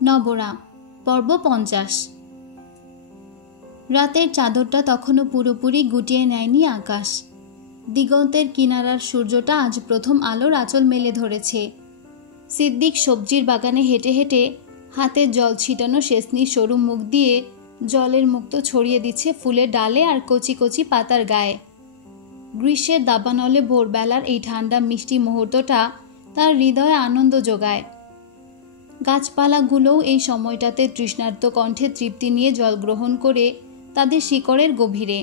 নবরা পর্ব 50। রাতের চাদরটা তখনও পুরোপুরি গুটিয়ে নেয়নি আকাশ। দিগন্তের কিনারার সূর্যটা আজ প্রথম আলোর আঁচল মেলে ধরেছে। সিদ্দিক সবজির বাগানে হেঁটে হেঁটে হাতের জল ছিটানো শেষনি সরু মুখ দিয়ে জলের মুক্ত ছড়িয়ে দিচ্ছে ফুলের ডালে আর কচি কচি পাতার গায়ে। গ্রীষ্মের দাবানলে ভোরবেলার এই ঠান্ডা মিষ্টি মুহূর্তটা তার হৃদয়ে আনন্দ যোগায়। গাছপালাগুলোও এই সময়টাতে তৃষ্ণার্ত কণ্ঠে তৃপ্তি নিয়ে জল গ্রহণ করে তাদের শিকড়ের গভীরে।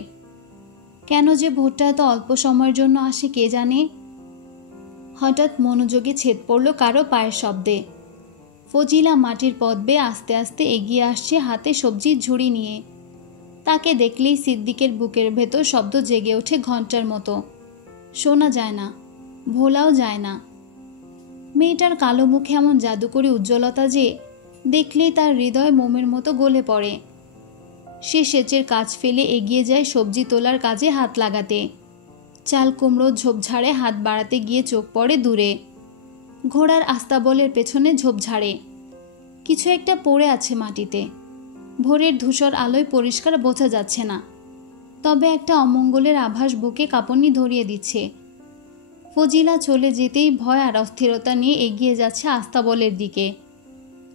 কেন যে ভোরটা এত অল্প সময়ের জন্য আসে কে জানে। হঠাৎ মনোযোগে ছেদ পড়ল কারো পায়ের শব্দে। ফজিলা মাটির পথ বেয়ে আস্তে আস্তে এগিয়ে আসছে হাতে সবজির ঝুড়ি নিয়ে। তাকে দেখলেই সিদ্দিকের বুকের ভেতর শব্দ জেগে ওঠে ঘন্টার মতো। শোনা যায় না, ভোলাও যায় না। মেয়েটার কালো মুখে এমন জাদুকরী উজ্জ্বলতা যে দেখলেই তার হৃদয় মোমের মতো গলে পড়ে। সে সেচের কাজ ফেলে এগিয়ে যায় সবজি তোলার কাজে হাত লাগাতে। চাল কুমড়ো ঝোপঝাড়ে হাত বাড়াতে গিয়ে চোখ পড়ে দূরে। ঘোড়ার আস্তাবলের পেছনে ঝোপঝাড়ে কিছু একটা পড়ে আছে মাটিতে। ভোরের ধূসর আলোয় পরিষ্কার বোঝা যাচ্ছে না, তবে একটা অমঙ্গলের আভাস বুকে কাঁপুনি ধরিয়ে দিচ্ছে। ফজিলা চলে যেতেই ভয় আর অস্থিরতা নিয়ে এগিয়ে যাচ্ছে আস্তাবলের দিকে।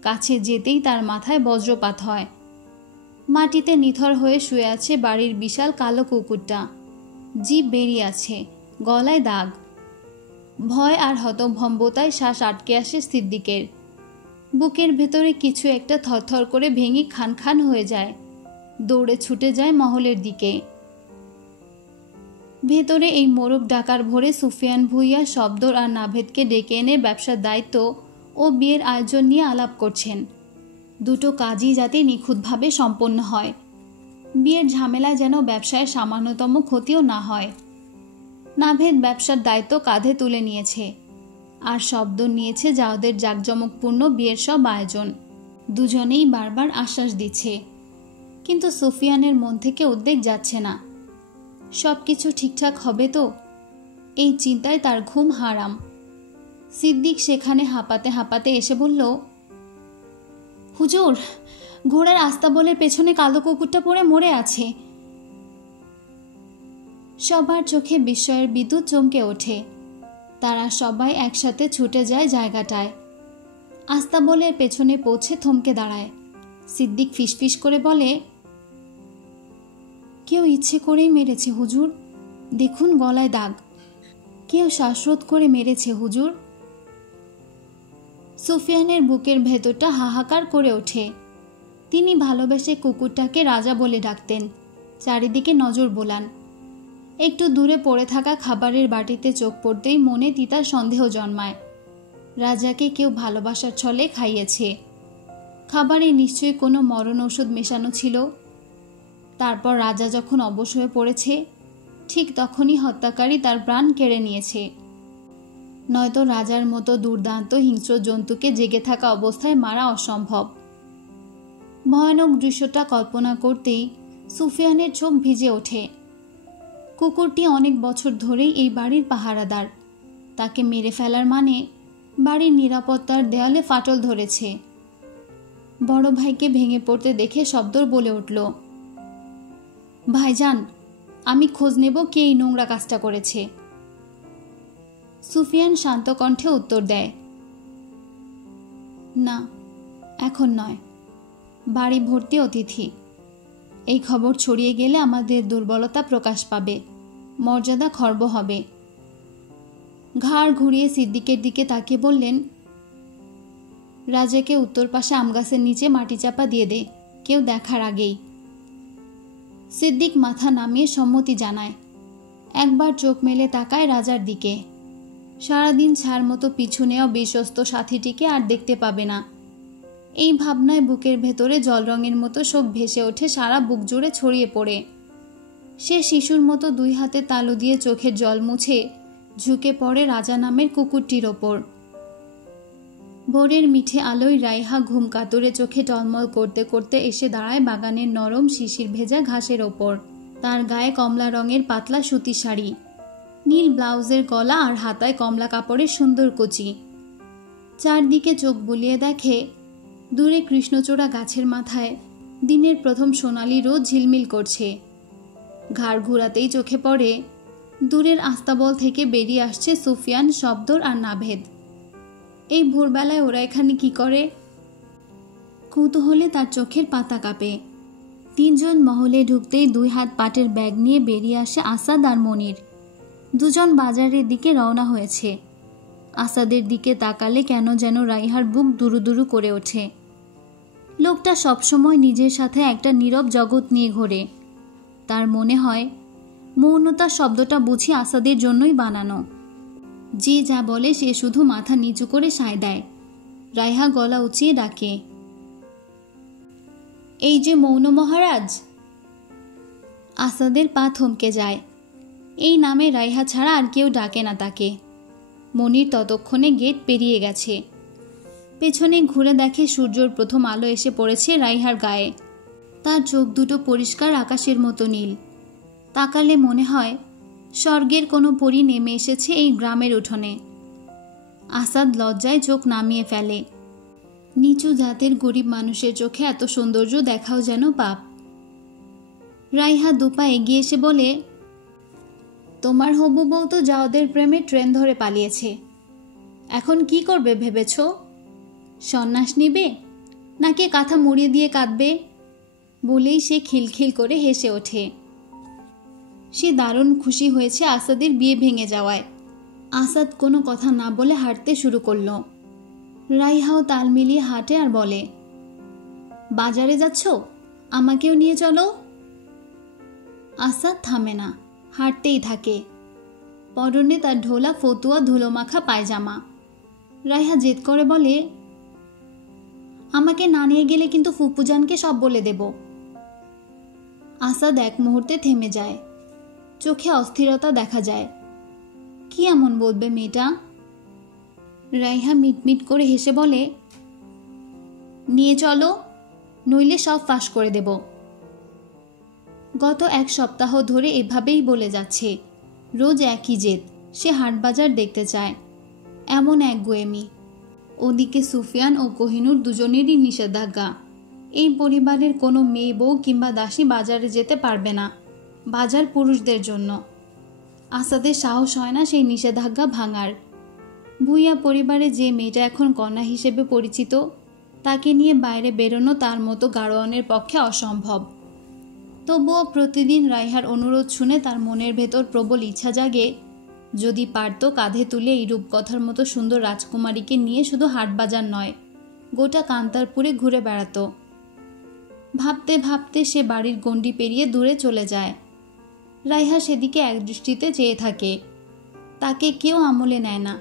কাছে যেতেই তার মাথায় বজ্রপাত হয়। মাটিতে নিথর হয়ে শুয়ে আছে বাড়ির বিশাল কালো কুকুরটা। জিভ বেরিয়ে আছে, গলায় দাগ। ভয় আর হতভম্বতায় শ্বাস আটকে আসে সিদ্দিকের। বুকের ভেতরে কিছু একটা থরথর করে ভেঙে খান খান হয়ে যায়। দৌড়ে ছুটে যায় মহলের দিকে। ভেতরে এই মোরগ ডাকার ভোরে সুফিয়ান ভুইয়া শব্দর আর নাভেদকে ডেকে এনে ব্যবসার দায়িত্ব ও বিয়ের আয়োজন নিয়ে আলাপ করছেন। দুটো কাজই যাতে নিখুঁতভাবে সম্পন্ন হয়। বিয়ের ঝামেলায় যেন ব্যবসায় সামান্যতম ক্ষতিও না হয়। নাভেদ ব্যবসার দায়িত্ব কাঁধে তুলে নিয়েছে, আর শব্দ নিয়েছে যাওদের জাঁকজমকপূর্ণ বিয়ের সব আয়োজন। দুজনেই বারবার আশ্বাস দিচ্ছে, কিন্তু সুফিয়ানের মন থেকে উদ্বেগ যাচ্ছে না। সব কিছু ঠিকঠাক হবে তো? এই চিন্তায় তার ঘুম হারাম। সিদ্দিক সেখানে হাঁপাতে হাঁপাতে এসে বলল, হুজুর, ঘোড়ার আস্তাবলের পেছনে কালো কুকুরটা পড়ে মরে আছে। সবার চোখে বিস্ময়ের বিদ্যুৎ চমকে ওঠে। তারা সবাই একসাথে ছুটে যায় জায়গাটায়। আস্তাবলের পেছনে পৌঁছে থমকে দাঁড়ায়। সিদ্দিক ফিসফিস করে বলে, কেউ ইচ্ছে করেই মেরেছে হুজুর, দেখুন গলায় দাগ। কেউ শ্বাসরোধ করে মেরেছে হুজুর। সুফিয়ানের বুকের ভেতরটা হাহাকার করে ওঠে। তিনি ভালোবেসে কুকুরটাকে রাজা বলে ডাকতেন। চারিদিকে নজর বোলান। একটু দূরে পড়ে থাকা খাবারের বাটিতে চোখ পড়তেই মনে তিতা সন্দেহ জন্মায়। রাজাকে কেউ ভালোবাসার ছলে খাইয়েছে। খাবারে নিশ্চয়ই কোনো মরণ ওষুধ মেশানো ছিল। তারপর রাজা যখন অবশ হয়ে পড়েছে, ঠিক তখনই হত্যাকারী তার প্রাণ কেড়ে নিয়েছে। নয়তো রাজার মতো দুর্দান্ত হিংস্র জন্তুকে জেগে থাকা অবস্থায় মারা অসম্ভব। ভয়ানক দৃশ্যটা কল্পনা করতেই সুফিয়ানের চোখ ভিজে ওঠে। কুকুরটি অনেক বছর ধরেই এই বাড়ির পাহারাদার। তাকে মেরে ফেলার মানে বাড়ির নিরাপত্তার দেয়ালে ফাটল ধরেছে। বড় ভাইকে ভেঙে পড়তে দেখে শব্দর বলে উঠল, ভাইজান, আমি খোঁজ নেব কে এই নোংরা কাজটা করেছে। সুফিয়ান শান্ত কণ্ঠে উত্তর দেয়, না, এখন নয়। বাড়ি ভর্তি অতিথি। এই খবর ছড়িয়ে গেলে আমাদের দুর্বলতা প্রকাশ পাবে, মর্যাদা খর্ব হবে। ঘাড় ঘুরিয়ে সিদ্দিকের দিকে তাকিয়ে বললেন, রাজাকে উত্তর পাশে আমগাছের নিচে মাটি চাপা দিয়ে দে, কেউ দেখার আগেই। সিদ্দিক মাথা নামিয়ে সম্মতি জানায়। একবার চোখ মেলে তাকায় রাজার দিকে। সারাদিন ছাড় মতো পিছু নেওয়া বিশ্বস্ত সাথীটিকে আর দেখতে পাবে না। এই ভাবনায় বুকের ভেতরে জলরঙের মতো শোক ভেসে ওঠে, সারা বুক জুড়ে ছড়িয়ে পড়ে। সে শিশুর মতো দুই হাতে তালু দিয়ে চোখের জল মুছে ঝুঁকে পড়ে রাজা নামের কুকুরটির ওপর। ভোরের মিঠে আলোয় রাইহা ঘুম কাতুরে চোখে টলমল করতে করতে এসে দাঁড়ায় বাগানের নরম শিশির ভেজা ঘাসের ওপর। তার গায়ে কমলা রঙের পাতলা সুতি শাড়ি, নীল ব্লাউজের গলা আর হাতায় কমলা কাপড়ের সুন্দর কুচি। চারদিকে চোখ বুলিয়ে দেখে দূরে কৃষ্ণচূড়া গাছের মাথায় দিনের প্রথম সোনালি রোদ ঝিলমিল করছে। ঘাড় ঘুরাতেই চোখে পড়ে দূরের আস্তাবল থেকে বেরিয়ে আসছে সুফিয়ান, শব্দর আর নাভেদ। এই ভোরবেলায় ওরা এখানে কি করে? কৌতূহলে তার চোখের পাতা কাঁপে। তিনজন মহলে ঢুকতেই 2 হাত পাটের ব্যাগ নিয়ে বেরিয়ে আসে আসাদ আর মনির। দুজন বাজারের দিকে রওনা হয়েছে। আসাদের দিকে তাকালে কেন যেন রাইহার বুক দুরু দুরু করে ওঠে। লোকটা সবসময় নিজের সাথে একটা নীরব জগৎ নিয়ে ঘোরে। তার মনে হয় মৌনতা শব্দটা বুঝি আসাদের জন্যই বানানো। যে যা বলে সে শুধু মাথা নিচু করে সায় দেয়। রাইহা গলা উঁচিয়ে ডাকে, এই যে মৌন মহারাজ। আসাদের পা থমকে যায়। এই নামে রাইহা ছাড়া আর কেউ ডাকে না তাকে। মনির ততক্ষণে গেট পেরিয়ে গেছে। পেছনে ঘুরে দেখে সূর্যর প্রথম আলো এসে পড়েছে রাইহার গায়ে। তার চোখ দুটো পরিষ্কার আকাশের মতো নীল। তাকালে মনে হয় স্বর্গের কোনো পরী নেমে এসেছে এই গ্রামের উঠোনে। আসাদ লজ্জায় চোখ নামিয়ে ফেলে। নিচু জাতের গরিব মানুষের চোখে এত সৌন্দর্য দেখাও যেন পাপ। রাইহা দুপা এগিয়ে এসে বলে, তোমার হবু বউ তো জাওদের প্রেমে ট্রেন ধরে পালিয়েছে। এখন কি করবে ভেবেছ? সন্ন্যাস নিবে নাকি কাঁথা মুড়িয়ে দিয়ে কাঁদবে? বলেই সে খিলখিল করে হেসে ওঠে। সে দারুণ খুশি হয়েছে আসাদের বিয়ে ভেঙে যাওয়ায়। আসাদ কোনো কথা না বলে হাঁটতে শুরু করল। রাইহাও তাল মিলিয়ে হাঁটে আর বলে, বাজারে যাচ্ছ? আমাকেও নিয়ে চলো। আসাদ থামে না, হাঁটতেই থাকে। পরনে তার ঢোলা ফতুয়া ধুলোমাখা পায়জামা। রাইহা জেদ করে বলে, আমাকে না নিয়ে গেলে কিন্তু ফুপুজানকে সব বলে দেব। আসাদ এক মুহূর্তে থেমে যায়। চোখে অস্থিরতা দেখা যায়। কি এমন বলবে মেয়েটা? রাইহা মিটমিট করে হেসে বলে, নিয়ে চলো, নইলে সব ফাঁস করে দেব। গত 1 সপ্তাহ ধরে এভাবেই বলে যাচ্ছে। রোজ একই জেদ, সে হাটবাজার দেখতে চায়। এমন এক গোয়েমি। ওদিকে সুফিয়ান ও কোহিনূর দুজনেরই নিষেধাজ্ঞা। এই পরিবারের কোনো মেয়ে বউ কিংবা দাসী বাজারে যেতে পারবে না। বাজার পুরুষদের জন্য। আসাদের সাহস হয় না সেই নিষেধাজ্ঞা ভাঙার। ভূঁইয়া পরিবারে যে মেয়েটা এখন কন্যা হিসেবে পরিচিত, তাকে নিয়ে বাইরে বেরোনো তার মতো গাড়োয়ানের পক্ষে অসম্ভব। তবুও প্রতিদিন রাইহার অনুরোধ শুনে তার মনের ভেতর প্রবল ইচ্ছা জাগে, যদি পারত কাঁধে তুলে এই রূপকথার মতো সুন্দর রাজকুমারীকে নিয়ে শুধু হাটবাজার নয়, গোটা কান্তারপুরে ঘুরে বেড়াত। ভাবতে ভাবতে সে বাড়ির গণ্ডি পেরিয়ে দূরে চলে যায়। রাইহা সেদিকে একদৃষ্টিতে চেয়ে থাকে। তাকে কেউ আমলে নেয় না,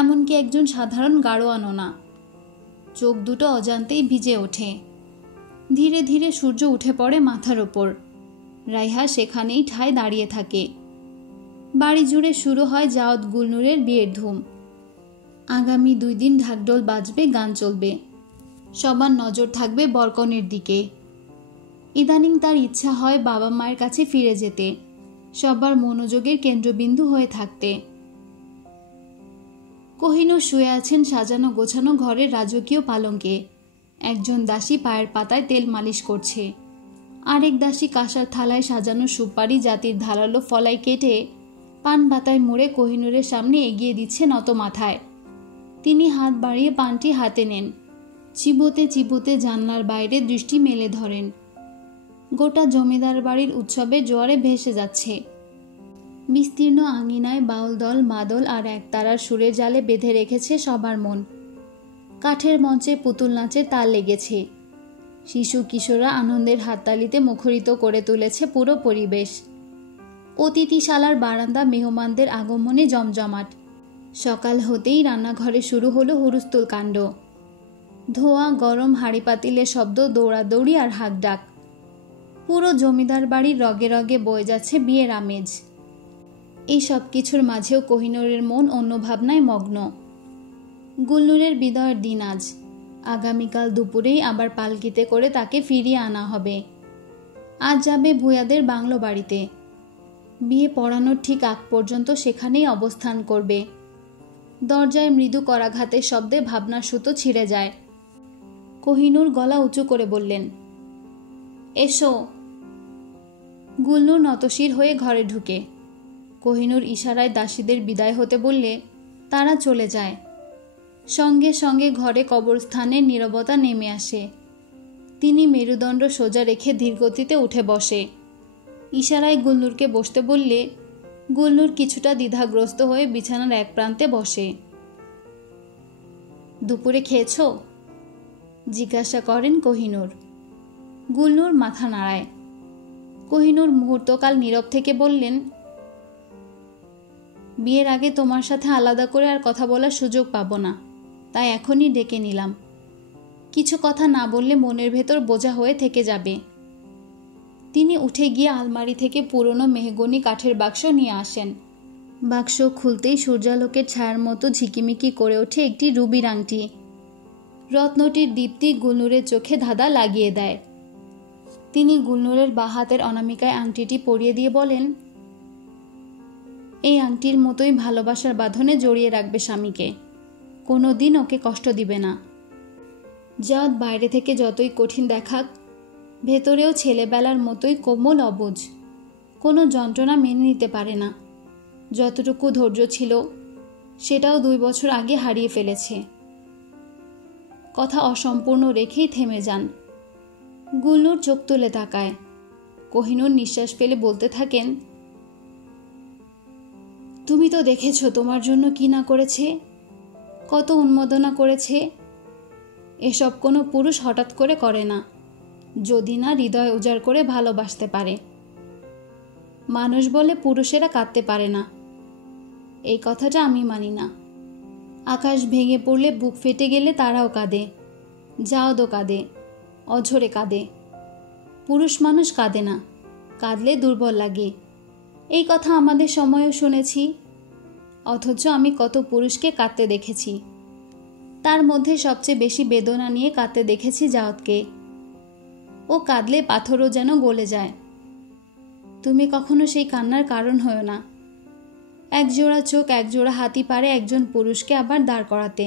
এমনকি একজন সাধারণ গাড়োয়ানও না। চোখ দুটো অজান্তেই ভিজে ওঠে। ধীরে ধীরে সূর্য উঠে পড়ে মাথার ওপর। রাইহা সেখানেই ঠায় দাঁড়িয়ে থাকে। বাড়ি জুড়ে শুরু হয় জাওদ গুলনুরের বিয়ের ধুম। আগামী 2 দিন ঢাকঢোল বাজবে, গান চলবে। সবার নজর থাকবে বরকনের দিকে। ইদানিং তার ইচ্ছা হয় বাবা মায়ের কাছে ফিরে যেতে, সবার মনোযোগের কেন্দ্রবিন্দু হয়ে থাকতে। কোহিনূর শুয়ে আছেন সাজানো গোছানো ঘরের রাজকীয় পালঙ্কে। একজন দাসী পায়ের পাতায় তেল মালিশ করছে। আরেক দাসী কাঁসার থালায় সাজানো সুপারি জাতির ধারালো ফলাই কেটে পান পাতায় মুড়ে কোহিনূরের সামনে এগিয়ে দিচ্ছে নত মাথায়। তিনি হাত বাড়িয়ে পানটি হাতে নেন। চিবোতে চিবোতে জানলার বাইরে দৃষ্টি মেলে ধরেন। গোটা জমিদার বাড়ির উৎসবের জোয়ারে ভেসে যাচ্ছে। বিস্তীর্ণ আঙিনায় বাউল দল, মাদল আর একতারার সুরের জালে বেঁধে রেখেছে সবার মন। কাঠের মঞ্চে পুতুল নাচের তাল লেগেছে। শিশু কিশোররা আনন্দের হাততালিতে মুখরিত করে তুলেছে পুরো পরিবেশ। অতিথিশালার বারান্দা মেহমানদের আগমনে জমজমাট। সকাল হতেই রান্নাঘরে শুরু হলো হুলস্থুল কাণ্ড। ধোঁয়া, গরম হাঁড়ি পাতিলের শব্দ, দৌড়াদৌড়ি আর হাঁকডাক। পুরো জমিদার বাড়ির রগে রগে বয়ে যাচ্ছে বিয়ের আমেজ। এই সব কিছুর মাঝেও কোহিনূরের মন অন্য ভাবনায় মগ্ন। গুলনুরের বিদায়ের দিন আজ। আগামীকাল দুপুরেই আবার পালকিতে করে তাকে ফিরিয়ে আনা হবে। আজ যাবে ভূঁইয়াদের বাংলো বাড়িতে। বিয়ে পড়ানোর ঠিক আগ পর্যন্ত সেখানেই অবস্থান করবে। দরজায় মৃদু করাঘাতের শব্দে ভাবনার সুতো ছিঁড়ে যায়। কোহিনূর গলা উঁচু করে বললেন, এসো। গুলনূর নতশির হয়ে ঘরে ঢুকে কোহিনূর ইশারায় দাসীদের বিদায় হতে বললে তারা চলে যায়। সঙ্গে সঙ্গে ঘরে কবরস্থানের নীরবতা নেমে আসে। তিনি মেরুদণ্ড সোজা রেখে ধীরগতিতে উঠে বসে। ইশারায় গুলনূরকে বসতে বললে গুলনূর কিছুটা দ্বিধাগ্রস্ত হয়ে বিছানার এক প্রান্তে বসে। দুপুরে খেয়েছ? জিজ্ঞাসা করেন কোহিনূর। গুলনূর মাথা নাড়ায়। কোহিনূর মুহূর্তকাল নীরব থেকে বললেন, বিয়ের আগে তোমার সাথে আলাদা করে আর কথা বলার সুযোগ পাবো না, তাই এখনই ডেকে নিলাম। কিছু কথা না বললে মনের ভেতর বোঝা হয়ে থেকে যাবে। তিনি উঠে গিয়ে আলমারি থেকে পুরনো মেহগনি কাঠের বাক্স নিয়ে আসেন। বাক্স খুলতেই সূর্যালোকের ছায়ার মতো ঝিকিমিকি করে ওঠে একটি রুবির আংটি। রত্নটির দীপ্তি গুলনূরের চোখে ধাঁধা লাগিয়ে দেয়। তিনি গুলনূরের বাঁ হাতের অনামিকায় আংটিটি পরিয়ে দিয়ে বলেন, এই আংটির মতোই ভালোবাসার বাঁধনে জড়িয়ে রাখবে স্বামীকে, কোনো দিন ওকে কষ্ট দিবে না। জাত বাইরে থেকে যতই কঠিন দেখাক, ভেতরেও ছেলেবেলার মতোই কোমল অবুঝ, কোনো যন্ত্রণা মেনে নিতে পারে না। যতটুকু ধৈর্য ছিল সেটাও 2 বছর আগে হারিয়ে ফেলেছে। কথা অসম্পূর্ণ রেখেই থেমে যান। গুলনূর চোখ তুলে তাকায়। কোহিনূর নিঃশ্বাস ফেলে বলতে থাকেন, তুমি তো দেখেছ তোমার জন্য কি না করেছে, কত উন্মাদনা করেছে। এসব কোনো পুরুষ হঠাৎ করে করে না, যদি না হৃদয় উজাড় করে ভালোবাসতে পারে। মানুষ বলে পুরুষেরা কাঁদতে পারে না, এই কথাটা আমি মানি না। আকাশ ভেঙে পড়লে, বুক ফেটে গেলে তারাও কাঁদে, জাওদও কাঁদে, অঝরে কাঁদে। পুরুষ মানুষ কাঁদে না, কাঁদলে দুর্বল লাগে। এই কথা আমাদের সময়েও শুনেছি, অথচ আমি কত পুরুষকে কাঁদতে দেখেছি। তার মধ্যে সবচেয়ে বেশি বেদনা নিয়ে কাঁদতে দেখেছি জাওদকে। ও কাঁদলে পাথরও যেন গলে যায়। তুমি কখনো সেই কান্নার কারণ হয়ো না। একজোড়া চোখ, একজোড়া হাতই পারে একজন পুরুষকে আবার দাঁড় করাতে।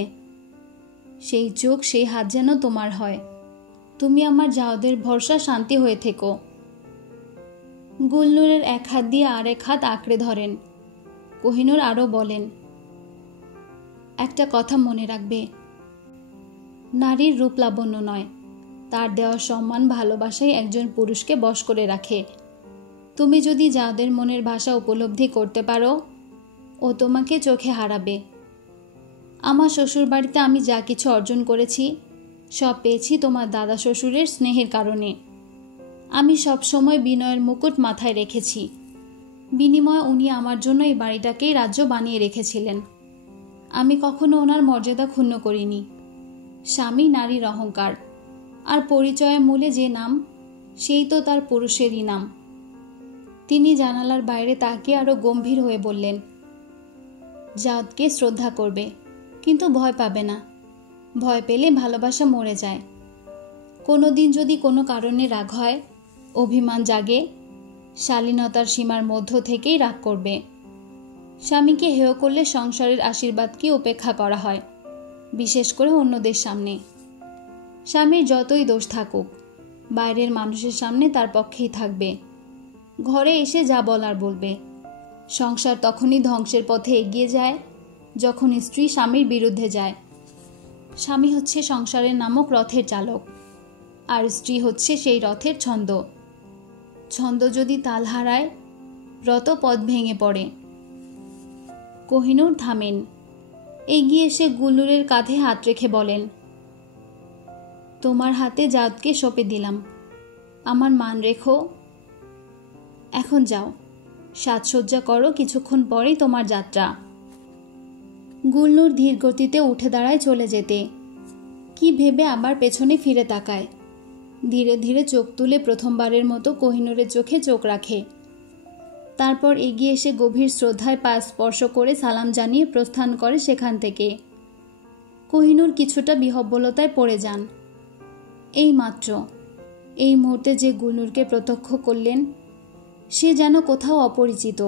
সেই চোখ, সেই হাত যেন তোমার হয়। তুমি আমার জাওদের ভরসা, শান্তি হয়ে থেকো। গুলনূরের এক হাত দিয়ে আরেক হাত আঁকড়ে ধরেন। কোহিনূর আরও বলেন, একটা কথা মনে রাখবে, নারীর রূপ লাবণ্য নয়, তার দেওয়া সম্মান, ভালোবাসাই একজন পুরুষকে বশ করে রাখে। তুমি যদি যাদের মনের ভাষা উপলব্ধি করতে পারো, ও তোমাকে চোখে হারাবে। আমার শ্বশুরবাড়িতে আমি যা কিছু অর্জন করেছি, সব পেয়েছি তোমার দাদা শ্বশুরের স্নেহের কারণে। আমি সব সময় বিনয়ের মুকুট মাথায় রেখেছি। বিনিময়ে উনি আমার জন্য এই বাড়িটাকেই রাজ্য বানিয়ে রেখেছিলেন। আমি কখনো ওনার মর্যাদা ক্ষুণ্ণ করিনি। স্বামী নারীর অহংকার, আর পরিচয়ে মূলে যে নাম, সেই তো তার পুরুষেরই নাম। তিনি জানালার বাইরে তাকিয়ে আরও গম্ভীর হয়ে বললেন, জাওদকে শ্রদ্ধা করবে, কিন্তু ভয় পাবে না। ভয় পেলে ভালোবাসা মরে যায়। কোনো দিন যদি কোনো কারণে রাগ হয়, অভিমান জাগে, শালীনতার সীমার মধ্য থেকেই রাগ করবে। স্বামীকে হেয় করলে সংসারের আশীর্বাদকে উপেক্ষা করা হয়, বিশেষ করে অন্যদের সামনে। স্বামীর যতই দোষ থাকুক, বাইরের মানুষের সামনে তার পক্ষেই থাকবে। ঘরে এসে যা বলার বলবে। সংসার তখনই ধ্বংসের পথে এগিয়ে যায় যখন স্ত্রী স্বামীর বিরুদ্ধে যায়। স্বামী হচ্ছে সংসারের নামক রথের চালক, আর স্ত্রী হচ্ছে সেই রথের ছন্দ। ছন্দ যদি তাল হারায়, রথ পথ ভেঙে পড়ে। কোহিনূর থামেন। এগিয়ে এসে গুলনূরের কাঁধে হাত রেখে বলেন, তোমার হাতে জাওদকে সঁপে দিলাম, আমার মান রেখো। এখন যাও, সাজসজ্জা করো, কিছুক্ষণ পরেই তোমার যাত্রা। গুলনূর ধীর গতিতে উঠে দাঁড়ায় চলে যেতে। কি ভেবে আবার পেছনে ফিরে তাকায়। ধীরে ধীরে চোখ তুলে প্রথমবারের মতো কোহিনূরের চোখে চোখ রাখে। তারপর এগিয়ে এসে গভীর শ্রদ্ধায় পা স্পর্শ করে সালাম জানিয়ে প্রস্থান করে সেখান থেকে। কোহিনূর কিছুটা বিহ্বলতায় পড়ে যান। এই মাত্র, এই মুহূর্তে যে গুলনূরকে প্রত্যক্ষ করলেন, সে যেন কোথাও অপরিচিত।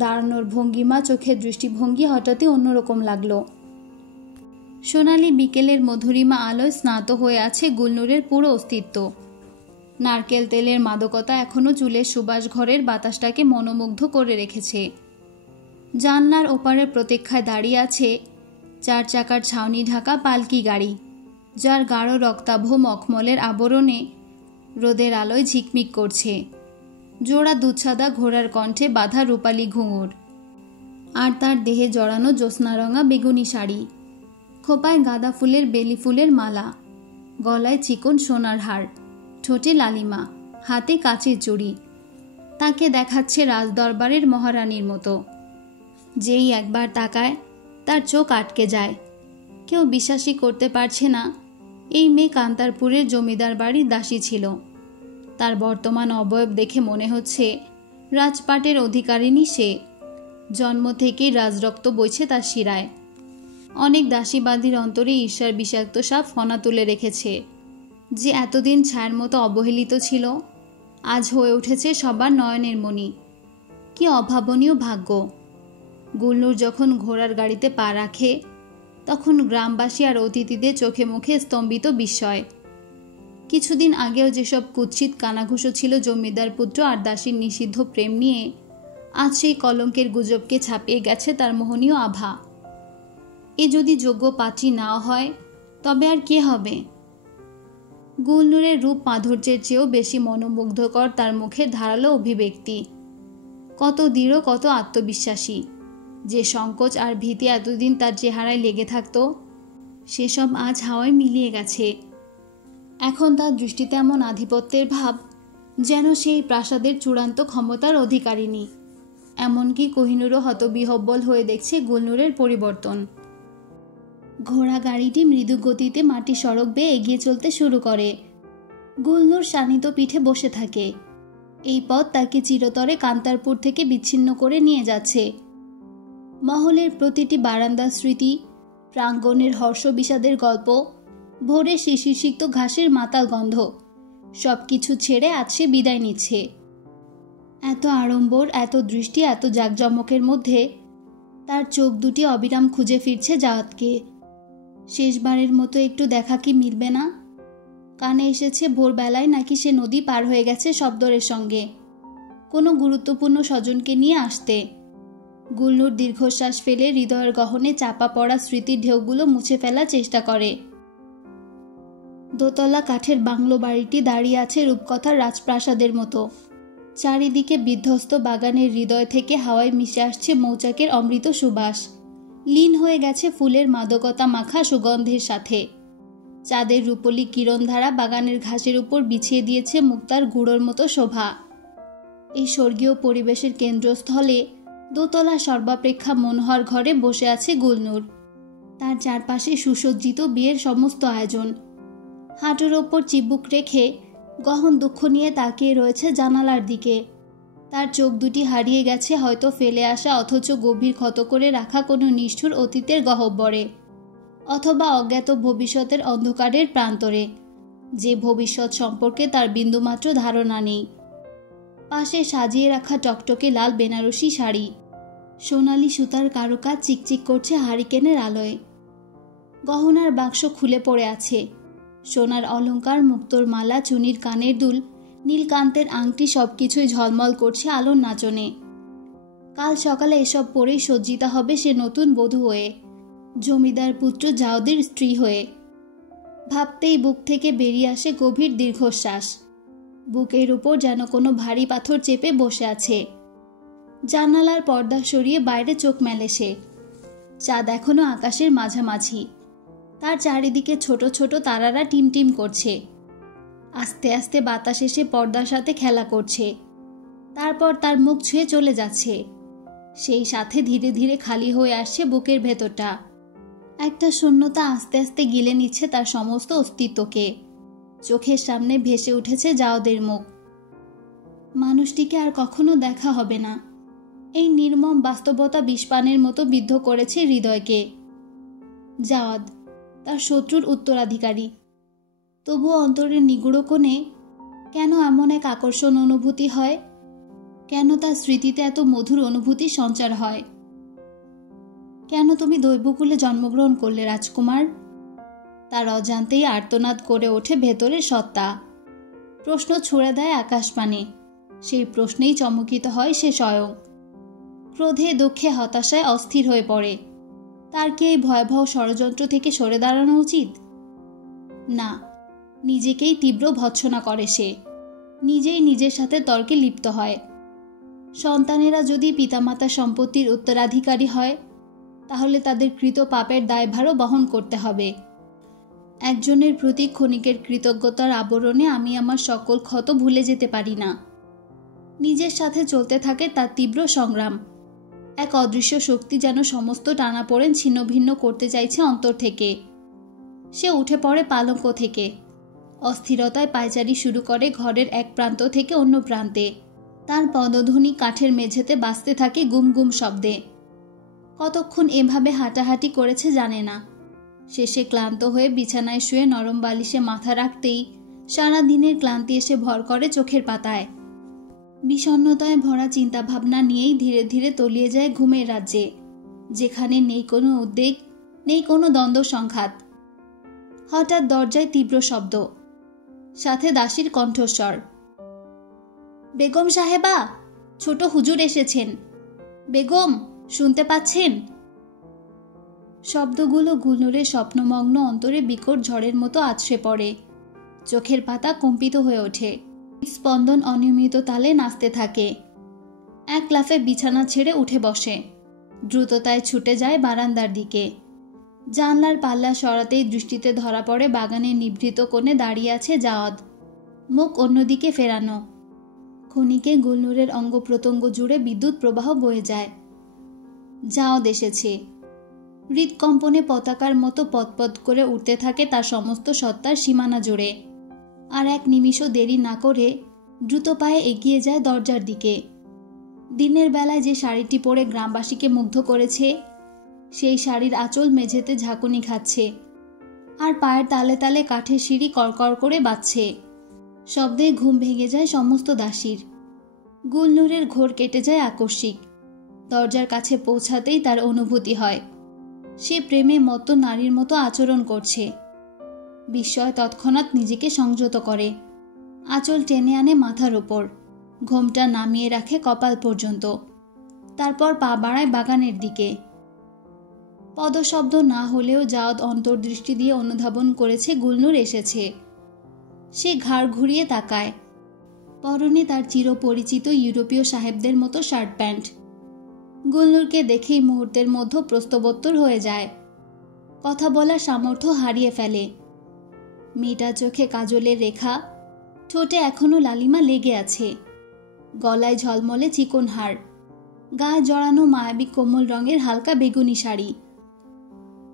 দাঁড়ানোর ভঙ্গিমা, চোখের দৃষ্টিভঙ্গি হঠাৎই অন্যরকম লাগলো। সোনালি বিকেলের মধুরিমা আলোয় স্নাত হয়ে আছে গুলনুরের পুরো অস্তিত্ব। নারকেল তেলের মাদকতা এখনও চুলের সুবাস ঘরের বাতাসটাকে মনোমুগ্ধ করে রেখেছে। জানলার ওপারের প্রতীক্ষায় দাঁড়িয়ে আছে 4 চাকার ছাউনি ঢাকা পালকি গাড়ি, যার গাঢ় রক্তাভ মখমলের আবরণে রোদের আলোয় ঝিকমিক করছে। জোড়া দুধসাদা ঘোড়ার কণ্ঠে বাঁধা রূপালী ঘুঙুর, আর তার দেহে জড়ানো জ্যোৎস্নারঙা বেগুনি শাড়ি, খোপায় গাঁদা ফুলের বেলি ফুলের মালা, গলায় চিকন সোনার হার, ঠোঁটে লালিমা, হাতে কাচের চুড়ি। তাকে দেখাচ্ছে রাজদরবারের মহারানীর মতো। যেই একবার তাকায় তার চোখ আটকে যায়। কেউ বিশ্বাসই করতে পারছে না এই মেয়ে কান্তারপুরের জমিদার বাড়ির দাসী ছিল। তার বর্তমান অবয়ব দেখে মনে হচ্ছে রাজপাটের অধিকারিণী সে। জন্ম থেকেই রাজরক্ত বইছে তার শিরায়। অনেক দাসীবাদীর অন্তরে ঈর্ষার বিষাক্ত সাপ ফনা তুলে রেখেছে। যে এতদিন ছায়ার মতো অবহেলিত ছিল, আজ হয়ে উঠেছে সবার নয়নের মণি। কি অভাবনীয় ভাগ্য! গুলনুর যখন ঘোড়ার গাড়িতে পা রাখে, তখন গ্রামবাসী আর অতিথিদের চোখে মুখে স্তম্ভিত বিস্ময়। কিছুদিন আগেও যেসব কুৎসিত কানাঘুষো ছিল জমিদার পুত্র আর দাসীর নিষিদ্ধ প্রেম নিয়ে, আজ সেই কলঙ্কের গুজবকে ছাপিয়ে গেছে তার মোহনীয় আভা। এ যদি যোগ্য পাত্রী নাও হয়, তবে আর কে হবে? গুলনুরের রূপ মাধুর্যের চেয়েও বেশি মনোমুগ্ধকর তার মুখের ধারালো অভিব্যক্তি। কত দৃঢ়, কত আত্মবিশ্বাসী। যে সংকোচ আর ভীতি এতদিন তার চেহারায় লেগে থাকত, সেসব আজ হাওয়ায় মিলিয়ে গেছে। এখন তার দৃষ্টিতে এমন আধিপত্যের ভাব, যেন সেই প্রাসাদের চূড়ান্ত ক্ষমতার অধিকারিণী। এমনকি কোহিনূরও হতবিহ্বল হয়ে দেখছে গুলনুরের পরিবর্তন। ঘোড়া গাড়িটি মৃদু গতিতে মাটি সড়ক বেয়ে এগিয়ে চলতে শুরু করে। গুলনুর শানিত পিঠে বসে থাকে। এই পথ তাকে চিরতরে কান্তারপুর থেকে বিচ্ছিন্ন করে নিয়ে যাচ্ছে। মহলের প্রতিটি বারান্দার স্মৃতি, প্রাঙ্গণের হর্ষ বিষাদের গল্প, ভোরের শিশিরসিক্ত ঘাসের মাতাল গন্ধ, সব কিছু ছেড়ে আজ সে বিদায় নিচ্ছে। এত আড়ম্বর, এত দৃষ্টি, এত জাঁকজমকের মধ্যে তার চোখ দুটি অবিরাম খুঁজে ফিরছে জাওয়াতকে। শেষবারের মতো একটু দেখা কি মিলবে না? কানে এসেছে ভোরবেলায় নাকি সে নদী পার হয়ে গেছে শব্দরের সঙ্গে, কোনো গুরুত্বপূর্ণ স্বজনকে নিয়ে আসতে। গুলনুর দীর্ঘশ্বাস ফেলে হৃদয়ের গহনে চাপা পড়া স্মৃতির ঢেউগুলো মুছে ফেলার চেষ্টা করে। দোতলা কাঠের বাংলো বাড়িটি দাঁড়িয়ে আছে রূপকথার রাজপ্রাসাদের মতো। চারিদিকে বিধ্বস্ত বাগানের হৃদয় থেকে হাওয়ায় মিশে আসছে মৌচাকের অমৃত সুবাস, লীন হয়ে গেছে ফুলের মাদকতা মাখা সুগন্ধের সাথে। চাঁদের রূপলি কিরণধারা বাগানের ঘাসের উপর বিছিয়ে দিয়েছে মুক্তার গুঁড়োর মতো শোভা। এই স্বর্গীয় পরিবেশের কেন্দ্রস্থলে দোতলা সর্বাপেক্ষা মনোহর ঘরে বসে আছে গুলনুর। তার চারপাশে সুসজ্জিত বিয়ের সমস্ত আয়োজন। হাঁটুর ওপর চিবুক রেখে গহন দুঃখ নিয়ে তাকিয়ে রয়েছে জানালার দিকে। তার চোখ দুটি হারিয়ে গেছে হয়তো ফেলে আসা অথচ গভীর ক্ষত করে রাখা কোনো নিষ্ঠুর অতীতের গহ্বরে, অথবা অজ্ঞাত ভবিষ্যতের অন্ধকারের প্রান্তরে, যে ভবিষ্যৎ সম্পর্কে তার বিন্দুমাত্র ধারণা নেই। পাশে সাজিয়ে রাখা টকটকে লাল বেনারসি শাড়ি, সোনালি সুতার কারুকাজ চিকচিক করছে হারিকেনের আলোয়। গহনার বাক্স খুলে পড়ে আছে। সোনার অলংকার, মুক্তোর মালা, চুনির কানের দুল, নীলকান্তের আংটি সবকিছুই ঝলমল করছে আলোর নাচনে। কাল সকালে এসব পরেই সজ্জিতা হবে সে নতুন বধূ হয়ে, জমিদার পুত্র জাওদের স্ত্রী হয়ে। ভাবতেই বুক থেকে বেরিয়ে আসে গভীর দীর্ঘশ্বাস। বুকের উপর যেন কোনো ভারী পাথর চেপে বসে আছে। জানালার পর্দা সরিয়ে বাইরে চোখ মেলে সে। চাঁদ এখনো আকাশের মাঝামাঝি। তার চারিদিকে ছোট ছোট তারারা টিমটিম করছে। আস্তে আস্তে বাতাস এসে পর্দার সাথে খেলা করছে, তারপর তার মুখ ছুঁয়ে চলে যাচ্ছে। সেই সাথে ধীরে ধীরে খালি হয়ে আসছে বুকের ভেতরটা। একটা শূন্যতা আস্তে আস্তে গিলে নিচ্ছে তার সমস্ত অস্তিত্বকে। চোখের সামনে ভেসে উঠেছে জাওদের মুখ। মানুষটিকে আর কখনো দেখা হবে না। এই নির্মম বাস্তবতা বিষপানের মতো বিদ্ধ করেছে হৃদয়কে। জাওয়াদ তার শত্রুর উত্তরাধিকারী, তবুও অন্তরের নিগুড় কোণে কেন এমন এক আকর্ষণ অনুভূতি হয়? কেন তার স্মৃতিতে এত মধুর অনুভূতি সঞ্চার হয়? কেন তুমি দৈবকুলে জন্মগ্রহণ করলে রাজকুমার? তার অজান্তেই আর্তনাদ করে ওঠে ভেতরের সত্তা। প্রশ্ন ছুড়ে দেয় আকাশপানে। সেই প্রশ্নেই চমকিত হয় সে স্বয়ং। ক্রোধে দুঃখে হতাশায় অস্থির হয়ে পড়ে। তার কি এই ভয়াবহ ষড়যন্ত্র থেকে সরে দাঁড়ানো উচিত? না, নিজেকেই তীব্র ভৎসনা করে সে। নিজেই নিজের সাথে তর্কে লিপ্ত হয়। সন্তানেরা যদি পিতামাতার সম্পত্তির উত্তরাধিকারী হয়, তাহলে তাদের কৃত পাপের দায়ভারও বহন করতে হবে। একজনের প্রতি ক্ষণিকের কৃতজ্ঞতার আবরণে আমি আমার সকল ক্ষত ভুলে যেতে পারি না। নিজের সাথে চলতে থাকে তার তীব্র সংগ্রাম। এক অদৃশ্য শক্তি যেন সমস্ত টানাপোড়েন ছিন্নভিন্ন করতে চাইছে অন্তর থেকে। সে উঠে পড়ে পালঙ্ক থেকে। অস্থিরতায় পায়চারি শুরু করে ঘরের এক প্রান্ত থেকে অন্য প্রান্তে। তার পদধ্বনি কাঠের মেঝেতে বাজতে থাকে গুম গুম শব্দে। কতক্ষণ এভাবে হাঁটাহাঁটি করেছে জানে না। শেষে ক্লান্ত হয়ে বিছানায় শুয়ে নরম বালিশে মাথা রাখতেই সারা দিনের ক্লান্তি এসে ভর করে চোখের পাতায়। বিষণ্ণতায় ভরা চিন্তাভাবনা নিয়েই ধীরে ধীরে তলিয়ে যায় ঘুমের রাজ্যে, যেখানে নেই কোনো উদ্বেগ, নেই কোনো দ্বন্দ্ব সংঘাত। হঠাৎ দরজায় তীব্র শব্দ, সাথে দাসীর কণ্ঠস্বর। বেগম সাহেবা, ছোট হুজুর এসেছেন। বেগম, শুনতে পাচ্ছেন? শব্দগুলো গুলনুরের স্বপ্নমগ্ন অন্তরে বিকট ঝড়ের মতো আছড়ে পড়ে। চোখের পাতা কম্পিত হয়ে ওঠে। স্পন্দন অনিয়মিত তালে নাচতে থাকে। এক লাফে বিছানা ছেড়ে উঠে বসে। দ্রুততায় ছুটে যায় বারান্দার দিকে। জানলার পাল্লা সরাতেই দৃষ্টিতে ধরা পড়ে বাগানের নিভৃত কোণে দাঁড়িয়ে আছে জাওয়াদ, মুখ অন্যদিকে ফেরানো। ক্ষণিকে গুলনুরের অঙ্গ প্রত্যঙ্গ জুড়ে বিদ্যুৎ প্রবাহ বয়ে যায়। জাওয়াদ এসেছে। হৃদকম্পনে পতাকার মতো পতপত করে উঠতে থাকে তার সমস্ত সত্তার সীমানা জুড়ে। আর এক নিমিষও দেরি না করে দ্রুত পায়ে এগিয়ে যায় দরজার দিকে। দিনের বেলায় যে শাড়িটি পরে গ্রামবাসীকে মুগ্ধ করেছে, সেই শাড়ির আঁচল মেঝেতে ঝাঁকুনি খাচ্ছে, আর পায়ের তালে তালে কাঠের সিঁড়ি কড়কড় করে বাজছে। শব্দে ঘুম ভেঙে যায় সমস্ত দাসীর। গুলনুরের ঘোর কেটে যায় আকস্মিক। দরজার কাছে পৌঁছাতেই তার অনুভূতি হয় সে প্রেমে মত্ত নারীর মতো আচরণ করছে। বিস্ময় তৎক্ষণাৎ নিজেকে সংযত করে। আঁচল টেনে আনে মাথার ওপর, ঘোমটা নামিয়ে রাখে কপাল পর্যন্ত। তারপর পা বাড়ায় বাগানের দিকে। পদশব্দ না হলেও জাওয়াদ অন্তর্দৃষ্টি দিয়ে অনুধাবন করেছে গুলনুর এসেছে। সে ঘাড় ঘুরিয়ে তাকায়। পরনে তার চিরপরিচিত ইউরোপীয় সাহেবদের মতো শার্ট প্যান্ট। গুলনুরকে দেখেই মুহূর্তের মধ্যে প্রস্তবোত্তর হয়ে যায়। কথা বলার সামর্থ্য হারিয়ে ফেলে। মেয়েটা চোখে কাজলের রেখা, ঠোঁটে এখনো লালিমা লেগে আছে। গলায় ঝলমলে চিকন হাড়, গায়ে জড়ানো মায়াবী কোমল রঙের হালকা বেগুনি শাড়ি।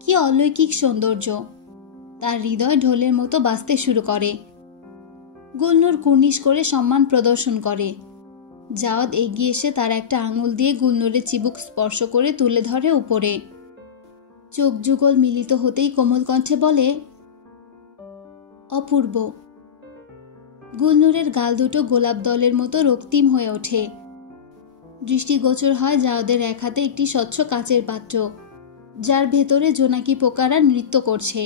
কি অলৌকিক সৌন্দর্য! তার হৃদয় ঢোলের মতো বাজতে শুরু করে। গুলনুর কুর্নিশ করে সম্মান প্রদর্শন করে। জাওয়াদ এগিয়ে এসে তার একটা আঙুল দিয়ে গুলনুরের চিবুক স্পর্শ করে তুলে ধরে উপরে। চোখ যুগল মিলিত হতেই কোমল কণ্ঠে বলে, অপূর্ব। গুলনুরের গাল দুটো গোলাপ দলের মতো রক্তিম হয়ে ওঠে। দৃষ্টিগোচর হয় জাওয়াদের এক হাতে একটি স্বচ্ছ কাচের পাত্র, যার ভেতরে জোনাকি পোকারা নৃত্য করছে।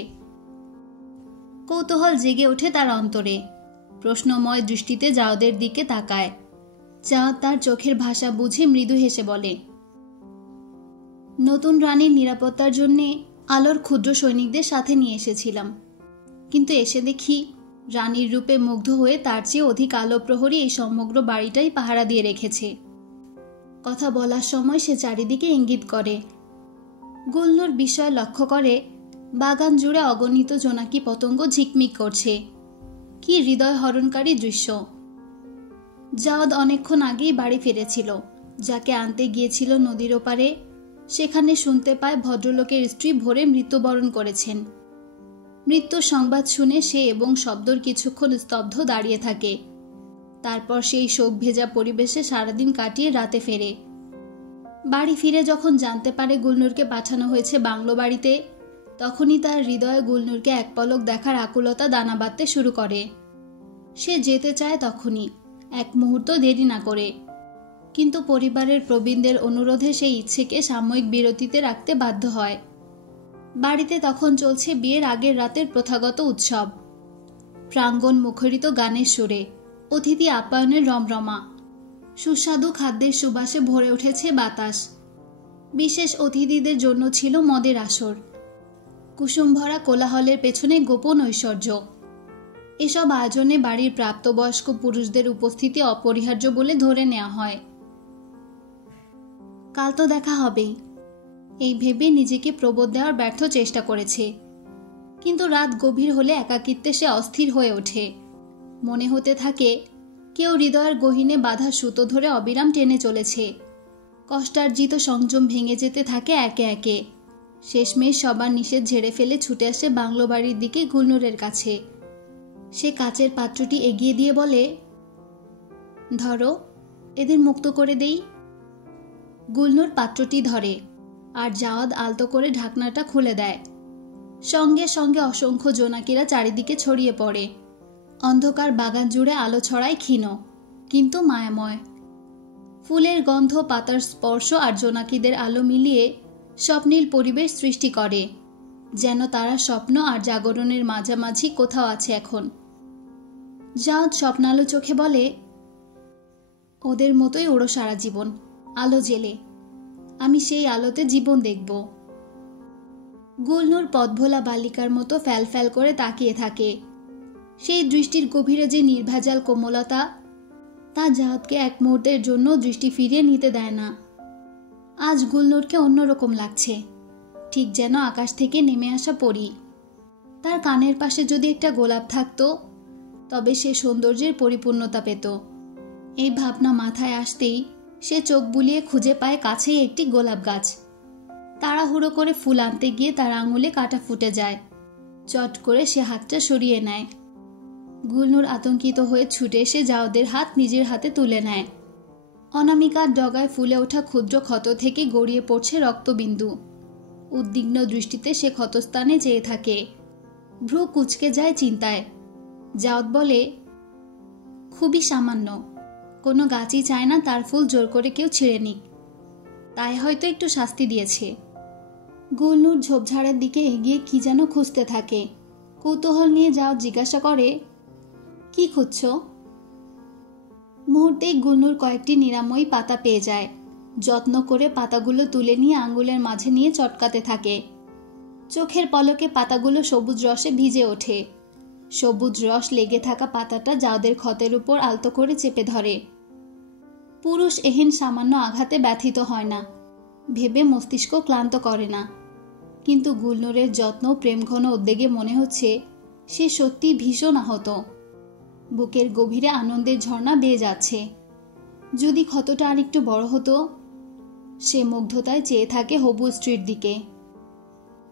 কৌতূহল জেগে ওঠে তার অন্তরে। প্রশ্নময় দৃষ্টিতে জাওয়াদের দিকে তাকায়। জাওয়াদ তার চোখের ভাষা বুঝে মৃদু হেসে বলে, নতুন রানীর নিরাপত্তার জন্যে আলোর ক্ষুদ্র সৈনিকদের সাথে নিয়ে এসেছিলাম, কিন্তু এসে দেখি রানীর রূপে মুগ্ধ হয়ে তার চেয়ে অধিক আলো প্রহরী এই সমগ্র বাড়িটাই পাহারা দিয়ে রেখেছে। কথা বলার সময় সে চারিদিকে ইঙ্গিত করে। গুলনুর বিস্ময় লক্ষ্য করে বাগান জুড়ে অগণিত জোনাকি পতঙ্গ ঝিকমিক করছে। কি হৃদয় হরণকারী দৃশ্য! জাওয়াদ অনেকক্ষণ আগেই বাড়ি ফিরেছিল। যাকে আনতে গিয়েছিল নদীর ওপারে, সেখানে শুনতে পায় ভদ্রলোকের স্ত্রী ভোরে মৃত্যুবরণ করেছেন। মৃত্যুর সংবাদ শুনে সে এবং শব্দর কিছুক্ষণ স্তব্ধ দাঁড়িয়ে থাকে। তারপর সেই শোক ভেজা পরিবেশে সারাদিন কাটিয়ে রাতে ফেরে। বাড়ি ফিরে যখন জানতে পারে গুলনুরকে পাঠানো হয়েছে বাংলো বাড়িতে, তখনই তার হৃদয়ে গুলনুরকে এক পলক দেখার আকুলতা দানা বাঁধতে শুরু করে। সে যেতে চায় তখনই, এক মুহূর্ত দেরি না করে। কিন্তু পরিবারের প্রবীণদের অনুরোধে সেই ইচ্ছেকে সাময়িক বিরতিতে রাখতে বাধ্য হয়। বাড়িতে তখন চলছে বিয়ের আগের রাতের প্রথাগত উৎসব। প্রাঙ্গণ মুখরিত গানের সুরে, অতিথি আপ্যায়নের রমরমা, সুস্বাদু খাদ্যের সুবাসে ভরে উঠেছে বাতাস। বিশেষ অতিথিদের জন্য ছিল মদের আসর, কুসুমভরা কোলাহলের পেছনে গোপন ঐশ্বর্য। এসব আয়োজনে বাড়ির প্রাপ্তবয়স্ক পুরুষদের উপস্থিতি অপরিহার্য বলে ধরে নেওয়া হয়। কাল তো দেখা হবেই, এই ভেবে নিজেকে প্রবোধ দেওয়ার ব্যর্থ চেষ্টা করেছে। কিন্তু রাত গভীর হলে একাকিত্বে সে অস্থির হয়ে ওঠে। মনে হতে থাকে কেউ হৃদয়ের গহীনে বাঁধা সুতো ধরে অবিরাম টেনে চলেছে। কষ্টার্জিত সংযম ভেঙে যেতে থাকে একে একে। শেষমেশ সবার নিষেধ ঝেড়ে ফেলে ছুটে আসে বাংলো বাড়ির দিকে গুলনুরের কাছে। সে কাচের পাত্রটি এগিয়ে দিয়ে বলে, ধরো, এদের মুক্ত করে দেই। গুলনুর পাত্রটি ধরে, আর জাওয়াদ আলতো করে ঢাকনাটা খুলে দেয়। সঙ্গে সঙ্গে অসংখ্য জোনাকিরা চারিদিকে ছড়িয়ে পড়ে। অন্ধকার বাগান জুড়ে আলো ছড়ায় ক্ষীণ, কিন্তু মায়াময়। ফুলের গন্ধ, পাতার স্পর্শ আর জোনাকিদের আলো মিলিয়ে স্বপ্নীল পরিবেশ সৃষ্টি করে, যেন তারা স্বপ্ন আর জাগরণের মাঝামাঝি কোথাও আছে এখন। জাওয়াদ স্বপ্নালো চোখে বলে, ওদের মতোই ওরও সারা জীবন, আলো জেলে। আমি সেই আলোতে জীবন দেখব। গুলনুর পথভোলা বালিকার মতো ফ্যাল ফ্যাল করে তাকিয়ে থাকে। সেই দৃষ্টির গভীরে যে নির্ভেজাল কোমলতা, তা জাওয়াদকে এক মুহূর্তের জন্য দৃষ্টি ফিরিয়ে নিতে দেয় না। আজ গুলনুরকে অন্যরকম লাগছে, ঠিক যেন আকাশ থেকে নেমে আসা পরী। তার কানের পাশে যদি একটা গোলাপ থাকতো, তবে সে সৌন্দর্যের পরিপূর্ণতা পেত। এই ভাবনা মাথায় আসতেই সে চোখ বুলিয়ে খুঁজে পায় কাছেই একটি গোলাপ গাছ। তাড়াহুড়ো করে ফুল আনতে গিয়ে তার আঙুলে কাঁটা ফুটে যায়। চট করে সে হাতটা সরিয়ে নেয়। গুলনুর আতঙ্কিত হয়ে ছুটে এসে জাওয়াদের হাত নিজের হাতে তুলে নেয়। অনামিকার ডগায় ফুলে ওঠা ক্ষুদ্র ক্ষত থেকে গড়িয়ে পড়ছে রক্তবিন্দু। উদ্বিগ্ন দৃষ্টিতে সে ক্ষতস্থানে চেয়ে থাকে। ভ্রু কুঁচকে যায় চিন্তায়। জাওয়াদ বলে, খুবই সামান্য, কোনো গাছই চায় না তার ফুল জোর করে কেউ ছিঁড়ে নিক, তাই হয়তো একটু শাস্তি দিয়েছে। গুলনুর ঝোপঝাড়ের দিকে এগিয়ে কি যেন খুঁজতে থাকে। কৌতূহল নিয়ে জাওয়াদ জিজ্ঞাসা করে, কি খুঁজছ? মুহূর্তেই গুলনুর কয়েকটি নিরাময়ী পাতা পেয়ে যায়। যত্ন করে পাতাগুলো তুলে নিয়ে আঙ্গুলের মাঝে নিয়ে চটকাতে থাকে। চোখের পলকে পাতাগুলো সবুজ রসে ভিজে ওঠে। সবুজ রস লেগে থাকা পাতাটা জাওয়াদের ক্ষতের উপর আলতো করে চেপে ধরে। পুরুষ এহেন সামান্য আঘাতে ব্যথিত হয় না ভেবে মস্তিষ্ক ক্লান্ত করে না। কিন্তু গুলনুরের যত্ন, প্রেমঘন উদ্বেগে মনে হচ্ছে সে সত্যি ভীষণ আহত। বুকের গভীরে আনন্দের ঝর্ণা বেয়ে যাচ্ছে। যদি ক্ষতটা আর একটু বড় হতো। সে মুগ্ধতায় চেয়ে থাকে হবু স্ত্রীর দিকে।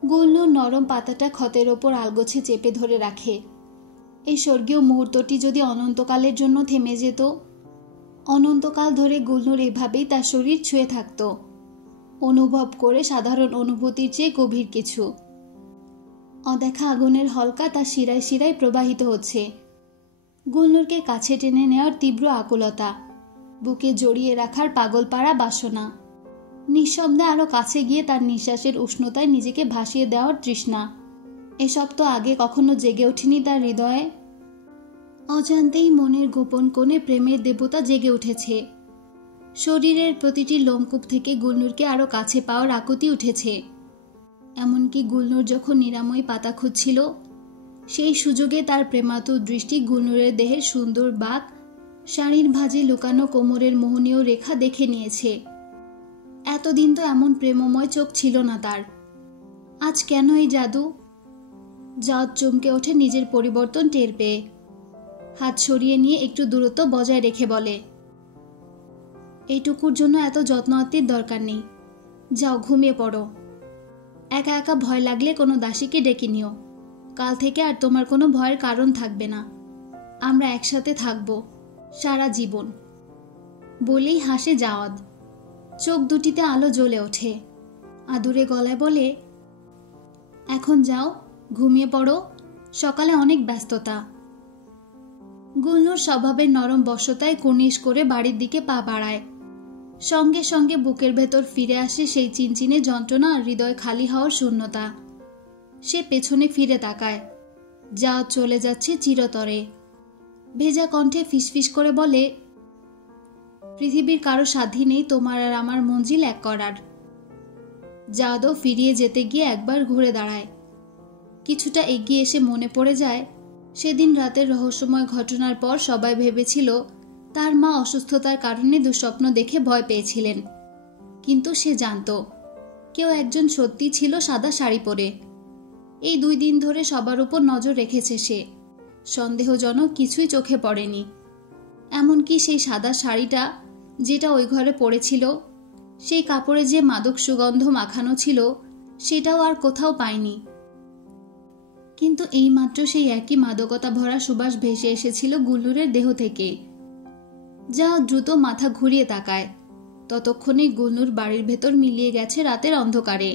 গুলনুর নরম পাতাটা ক্ষতের ওপর আলগোছে চেপে ধরে রাখে। এই স্বর্গীয় মুহূর্তটি যদি অনন্তকালের জন্য থেমে যেত। অনন্তকাল ধরে গুলনুর এভাবেই তার শরীর ছুঁয়ে থাকত, অনুভব করে সাধারণ অনুভূতির চেয়ে গভীর কিছু। অদেখা আগুনের হলকা তার শিরায় শিরায় প্রবাহিত হচ্ছে। গুলনুরকে কাছে টেনে নেওয়ার তীব্র আকুলতা, বুকে জড়িয়ে রাখার পাগলপাড়া বাসনা, নিঃশব্দে আরো কাছে গিয়ে তার নিঃশ্বাসের উষ্ণতায় নিজেকে ভাসিয়ে দেওয়ার তৃষ্ণা, এসব তো আগে কখনো জেগে ওঠেনি তার হৃদয়ে। অজান্তেই মনের গোপন কোণে প্রেমের দেবতা জেগে উঠেছে। শরীরের প্রতিটি লোমকূপ থেকে গুলনুরকে আরো কাছে পাওয়ার আকুতি উঠেছে। এমনকি গুলনুর যখন নিরাময় পাতা খুঁজছিল, সেই সুযোগে তার প্রেমাতুর দৃষ্টি গুলনুরের দেহের সুন্দর বাঁক, শাড়ির ভাঁজে লুকানো কোমরের মোহনীয় রেখা দেখে নিয়েছে। এতদিন তো এমন প্রেমময় চোখ ছিল না তার। আজ কেন এই জাদু? জাওয়াদ চমকে ওঠে নিজের পরিবর্তন টের পেয়ে। হাত সরিয়ে নিয়ে একটু দূরত্ব বজায় রেখে বলে, এইটুকুর জন্য এত যত্ন আত্মীর দরকার নেই। যাও, ঘুমিয়ে পড়ো। একা একা ভয় লাগলে কোনো দাসীকে ডেকে নিও। কাল থেকে আর তোমার কোনো ভয়ের কারণ থাকবে না। আমরা একসাথে থাকব সারা জীবন। বলেই হাসে জাওয়াদ। চোখ দুটিতে আলো জ্বলে ওঠে। আদুরে গলায় বলে, এখন যাও, ঘুমিয়ে পড়ো, সকালে অনেক ব্যস্ততা। গুলনুর স্বভাবের নরম বশ্যতায় কুর্নিশ করে বাড়ির দিকে পা বাড়ায়। সঙ্গে সঙ্গে বুকের ভেতর ফিরে আসে সেই চিনচিনে যন্ত্রণা আর হৃদয় খালি হওয়ার শূন্যতা। সে পেছনে ফিরে তাকায়। জাওয়াদ চলে যাচ্ছে চিরতরে। ভেজা কণ্ঠে ফিসফিস করে বলে, পৃথিবীর কারো সাধ্যই নেই তোমার আর আমার মঞ্জিল এক করার। জাওয়াদও ফিরিয়ে যেতে গিয়ে একবার ঘুরে দাঁড়ায়। কিছুটা এগিয়ে এসে মনে পড়ে যায় সেদিন রাতের রহস্যময় ঘটনার পর সবাই ভেবেছিল তার মা অসুস্থতার কারণে দুঃস্বপ্ন দেখে ভয় পেয়েছিলেন। কিন্তু সে জানত কেউ একজন সত্যি ছিল সাদা শাড়ি পরে। এই 2 দিন ধরে সবার উপর নজর রেখেছে সে। সন্দেহজনক কিছুই চোখে পড়েনি। এমনকি সেই সাদা শাড়িটা যেটা ওই ঘরে পড়েছিল, সেই কাপড়ে যে মাদক সুগন্ধ মাখানো ছিল, সেটাও আর কোথাও পায়নি। কিন্তু এইমাত্র সেই একই মাদকতা ভরা সুবাস ভেসে এসেছিল গুল্লুরের দেহ থেকে। যা দ্রুত মাথা ঘুরিয়ে তাকায়। ততক্ষণে গুল্লুর বাড়ির ভেতর মিলিয়ে গেছে রাতের অন্ধকারে।